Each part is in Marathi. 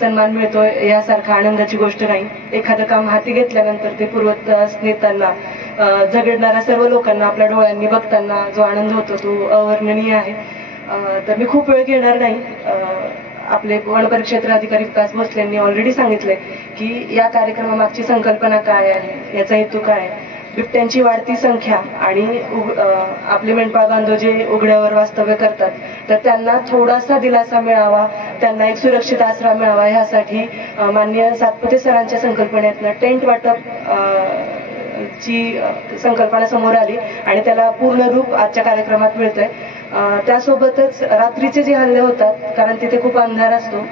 सन्मान मिळतोय यासारखा आनंदाची गोष्ट नाही. एखादं काम हाती घेतल्यानंतर ते पूर्वत नेताना झगडणाऱ्या सर्व लोकांना आपल्या डोळ्यांनी बघताना जो आनंद होतो तो अवर्णनीय आहे. तर मी खूप वेळ घेणार नाही. आपले वन परिक्षेत्र अधिकारी विकास भोसले यांनी ऑलरेडी सांगितलंय की या कार्यक्रमामागची संकल्पना काय आहे, याचा हेतू काय आहे. बिबट्यांची वाढती संख्या आणि आपले मेंढपाळ बांधव जे उघड्यावर वास्तव्य करतात तर त्यांना थोडासा दिलासा मिळावा, त्यांना एक सुरक्षित आसरा मिळावा, ह्यासाठी माननीय सातपुते सरांच्या संकल्पनेतनं टेंट वाटप ची संकल्पना समोर आली आणि त्याला पूर्ण रूप आजच्या कार्यक्रमात मिळतंय. त्यासोबतच रात्रीचे जे हल्ले होतात, कारण तिथे खूप अंधार असतो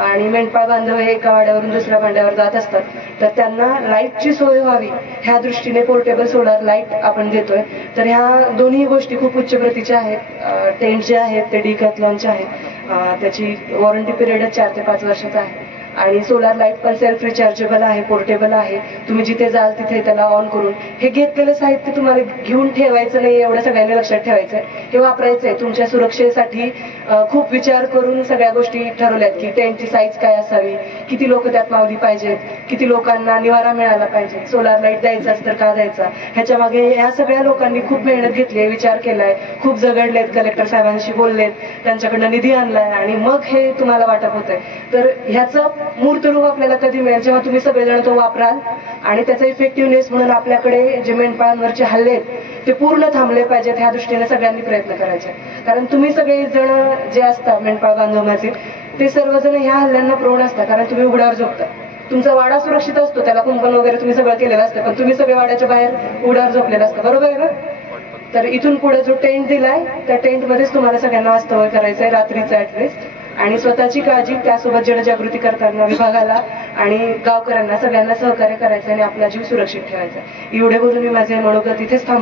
आणि मेंढपाळ बांधव हे एका वाड्यावरून दुसऱ्या वाड्यावर जात असतात, तर त्यांना लाईटची सोय व्हावी ह्या दृष्टीने पोर्टेबल सोलार लाईट आपण देतोय. तर ह्या दोन्ही गोष्टी खूप उच्च प्रतीच्या आहेत. टेंट जे आहेत ते डिकॅथलॉनचे आहेत, त्याची वॉरंटी पिरियड 4 ते 5 वर्षाचा आहे आणि सोलार लाईट पण सेल्फ रिचार्जेबल आहे, पोर्टेबल आहे. तुम्ही जिथे जाल तिथे त्याला ऑन करून हे घेतलेलं साहित्य तुम्हाला घेऊन ठेवायचं नाही, एवढं सगळ्यांनी लक्षात ठेवायचंय. हे वापरायचंय तुमच्या सुरक्षेसाठी. खूप विचार करून सगळ्या गोष्टी ठरवल्यात की टेंटची साईज काय असावी, किती लोक त्यात मावली पाहिजेत, किती लोकांना निवारा मिळाला पाहिजे, सोलार लाईट द्यायचाच तर का द्यायचा, ह्याच्या मागे ह्या सगळ्या लोकांनी खूप मेहनत घेतली, विचार केलाय, खूप झगडलेत, कलेक्टर साहेबांशी बोललेत, त्यांच्याकडनं निधी आणलाय आणि मग हे तुम्हाला वाटप होतंय. तर ह्याचं मूर्त रूप आपल्याला कधी मिळेल जेव्हा तुम्ही सगळेजण तो वापराल आणि त्याचा इफेक्टिव्हनेस म्हणून आपल्याकडे जे मेंढपाळांवरचे हल्ले आहेत ते पूर्ण थांबले पाहिजेत ह्या दृष्टीने सगळ्यांनी प्रयत्न करायचे. कारण तुम्ही सगळेजण जे असतात मेंढपाळ बांधव माझे ते सर्वजण ह्या हल्ल्यांना प्रवण असतात, कारण तुम्ही उघड्यावर झोपता. तुमचा वाडा सुरक्षित असतो, त्याला कुंपण वगैरे तुम्ही सगळं केलेलं असतं, पण तुम्ही सगळे वाड्याच्या बाहेर उघड्यावर झोपलेलं असतं, बरोबर आहे ना. तर इथून पुढे जो टेंट दिलाय त्या टेंटमध्येच तुम्हाला सगळ्यांना वास्तव्य करायचंय रात्रीचं ऍटलिस्ट. आणि स्वतःची काळजी, त्यासोबत जनजागृती करताना विभागाला आणि गावकऱ्यांना सगळ्यांना सहकार्य करायचं आणि आपला जीव सुरक्षित ठेवायचा. एवढे बोलून मी माझे मनोगत इथेच थांबवतो.